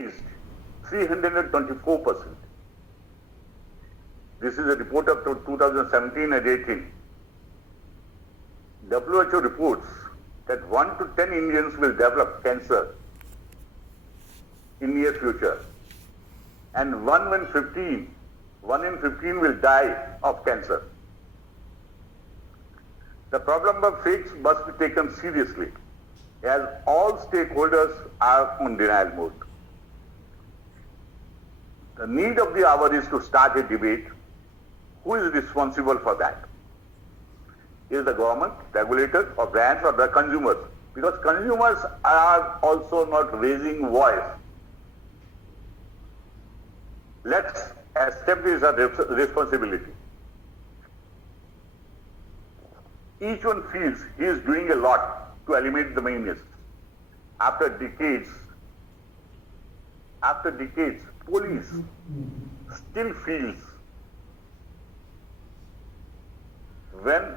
increased 324%. This is a report of 2017 and 18. WHO reports that 1 to 10 Indians will develop cancer in near future, and 1 in 15 will die of cancer. The problem of fakes must be taken seriously, as all stakeholders are on denial mode. The need of the hour is to start a debate. Who is responsible for that? Is the government, regulators, or brands, or the consumers? Because consumers are also not raising voice. Let's establish a responsibility. Each one feels he is doing a lot to eliminate the meanness. After decades, police still feels when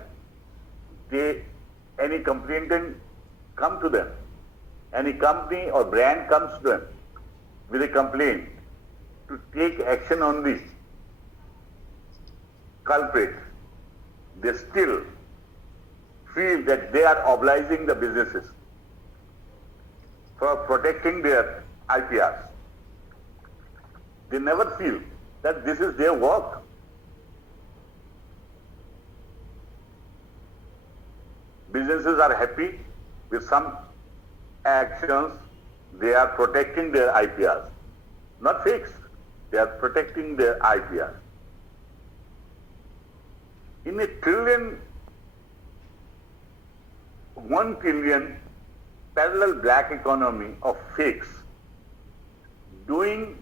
any complainant come to them, any company or brand comes to them with a complaint, to take action on the culprit, they still feel that they are obliging the businesses for protecting their IPRs. They never feel that this is their work. Businesses are happy with some actions. They are protecting their IPRs, not fakes. They are protecting their IPRs. In a trillion, 1 trillion parallel black economy of fakes, doing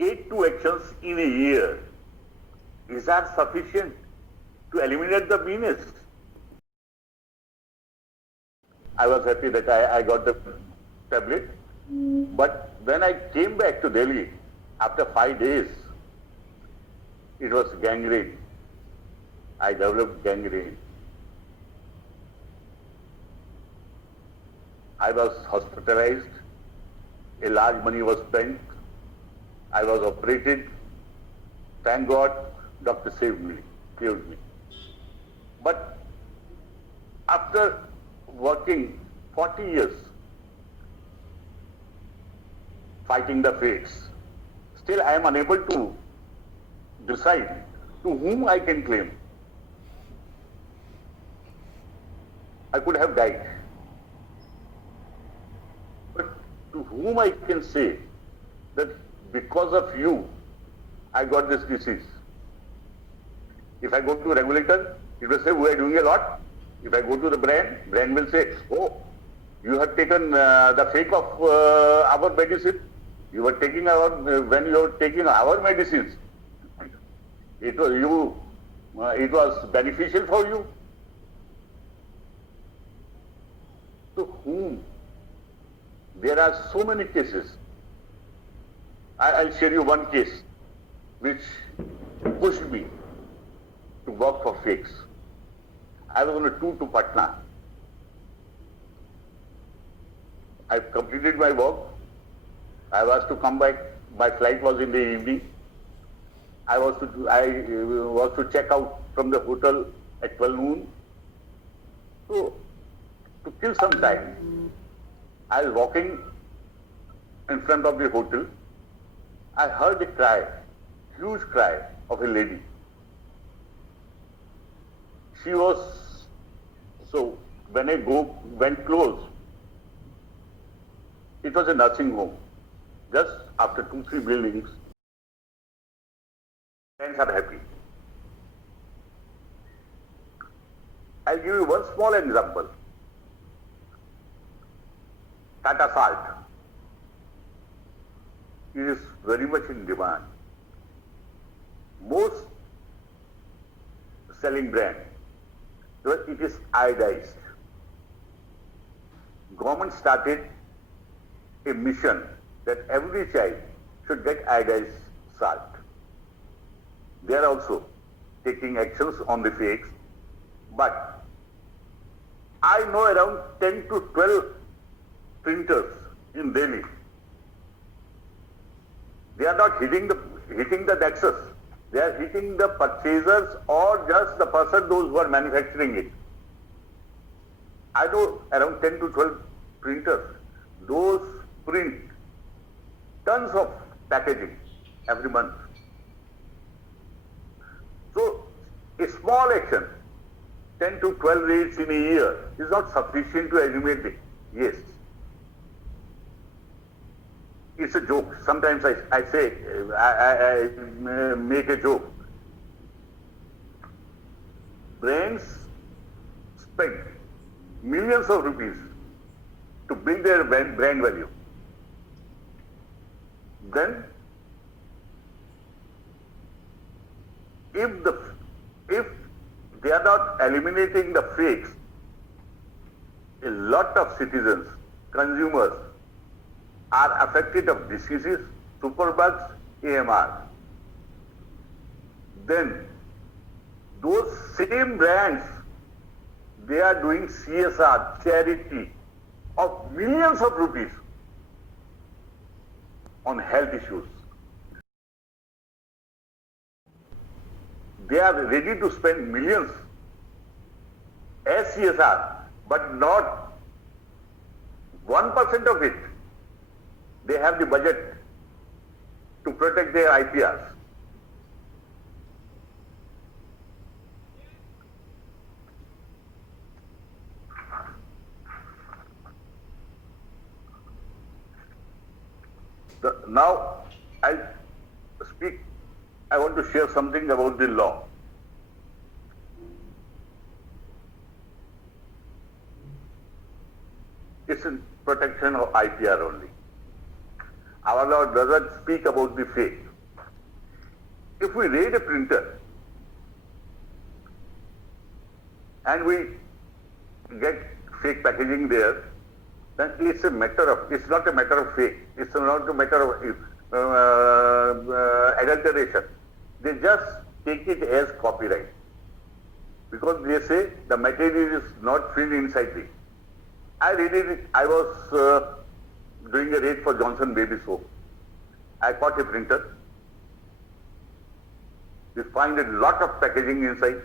82 actions in a year, is that sufficient to eliminate the meanness? I was happy that I got the tablet, but when I came back to Delhi after 5 days, it was gangrene. I developed gangrene. I was hospitalized. A large money was spent. I was operated. Thank God, doctor saved me, cured me. But after working 40 years, fighting the fates, still I am unable to decide to whom I can claim. I could have died. But to whom I can say that because of you, I got this disease? If I go to a regulator, it will say, we are doing a lot. If I go to the brand will say, oh, you have taken the fake of our medicine. You were taking when you were taking our medicines, it was beneficial for you. To whom? There are so many cases. I'll share you one case which pushed me to work for fakes. I was on a tour to Patna. I completed my work. I was to come back. My flight was in the evening. I was to check out from the hotel at 12 noon. So, to kill some time, I was walking in front of the hotel. I heard a cry, huge cry of a lady. She was, so when I went close, it was a nursing home. Just after 2-3 buildings, parents are happy. I'll give you one small example. Tata Salt. It is very much in demand. Most selling brand, it is iodized. Government started a mission that every child should get iodized salt. They are also taking actions on the fakes, but I know around 10 to 12 printers in Delhi They are not hitting the nexus. They are hitting the purchasers or just the person, those who are manufacturing it. I know around 10 to 12 printers. Those print tons of packaging every month. So a small action, 10 to 12 raids in a year, is not sufficient to eliminate it. Yes. It's a joke. Sometimes I say, I make a joke. Brands spend millions of rupees to build their brand value. Then, if they are not eliminating the fakes, a lot of citizens, consumers, are affected of diseases, superbugs, AMR. Then, those same brands, they are doing CSR, charity, of millions of rupees on health issues. They are ready to spend millions as CSR, but not 1% of it. They have the budget to protect their IPRs. Now, I want to share something about the law. It's in protection of IPR only. Our law doesn't speak about the fake. If we raid a printer and we get fake packaging there, then it's not a matter of fake. It's not a matter of adulteration. They just take it as copyright. Because they say the material is not filled inside it. I read it. I was doing a raid for Johnson baby soap. I caught a printer. We find a lot of packaging inside.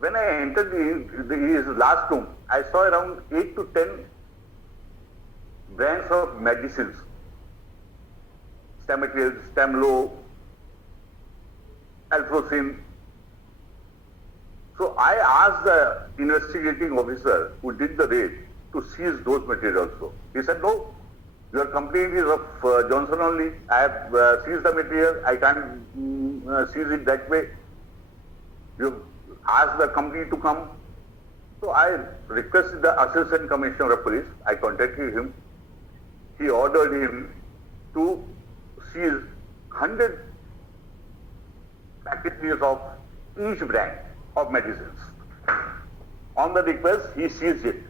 When I entered his last room, I saw around 8 to 10 brands of medicines. Stamatil, Stamlo, Alprocin. So I asked the investigating officer who did the raid to seize those materials also. He said, no, your complaint is of Johnson only. I have seized the material. I can't seize it that way. You asked the company to come. So I requested the Assistant Commissioner of Police. I contacted him. He ordered him to seize 100 packages of each brand of medicines. On the request, he seized it.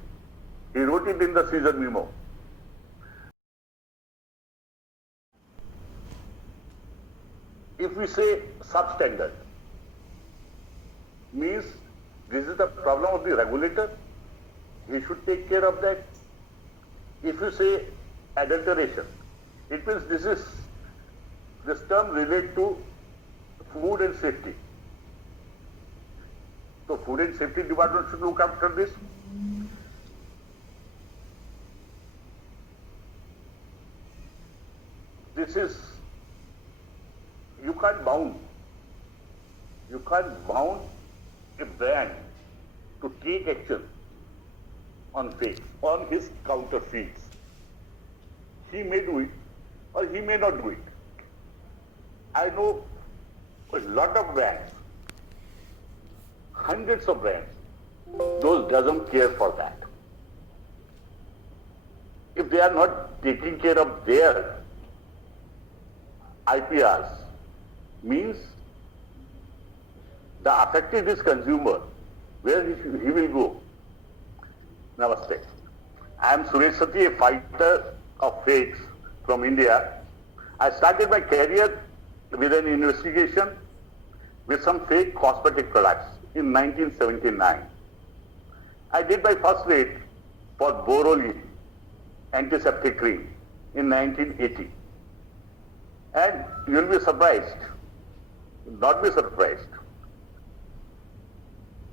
He wrote it in the seizure memo. If we say substandard, means this is the problem of the regulator, he should take care of that. If you say adulteration, it means this term relates to food and safety. So food and safety department should look after this. This is, you can't bound a brand to take action on fake, on his counterfeits. He may do it or he may not do it. I know a lot of brands, hundreds of brands, those doesn't care for that. If they are not taking care of their IPRs, means the affected is consumer, where he will go. Namaste. I am Suresh Sati, a fighter of fakes from India. I started my career with an investigation with some fake cosmetic products in 1979. I did my first raid for Boroli antiseptic cream in 1980. And you will be surprised, not be surprised.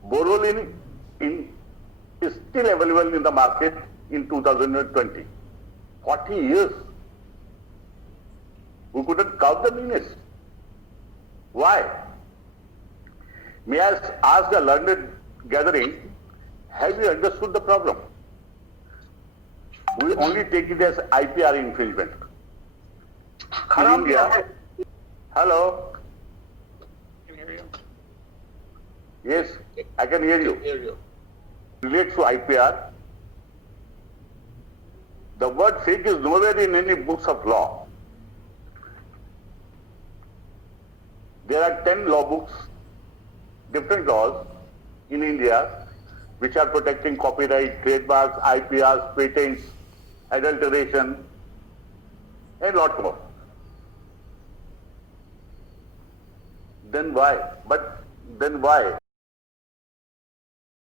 Borolin is still available in the market in 2020. 40 years. We couldn't count the minutes. Why? May I ask the learned gathering, have you understood the problem? We only take it as IPR infringement. In India, hello? Can hear you. Yes, I can hear you. Relates to IPR. The word fake is nowhere in any books of law. There are 10 law books, different laws in India, which are protecting copyright, trademarks, IPRs, patents, adulteration, and lot more. Then why?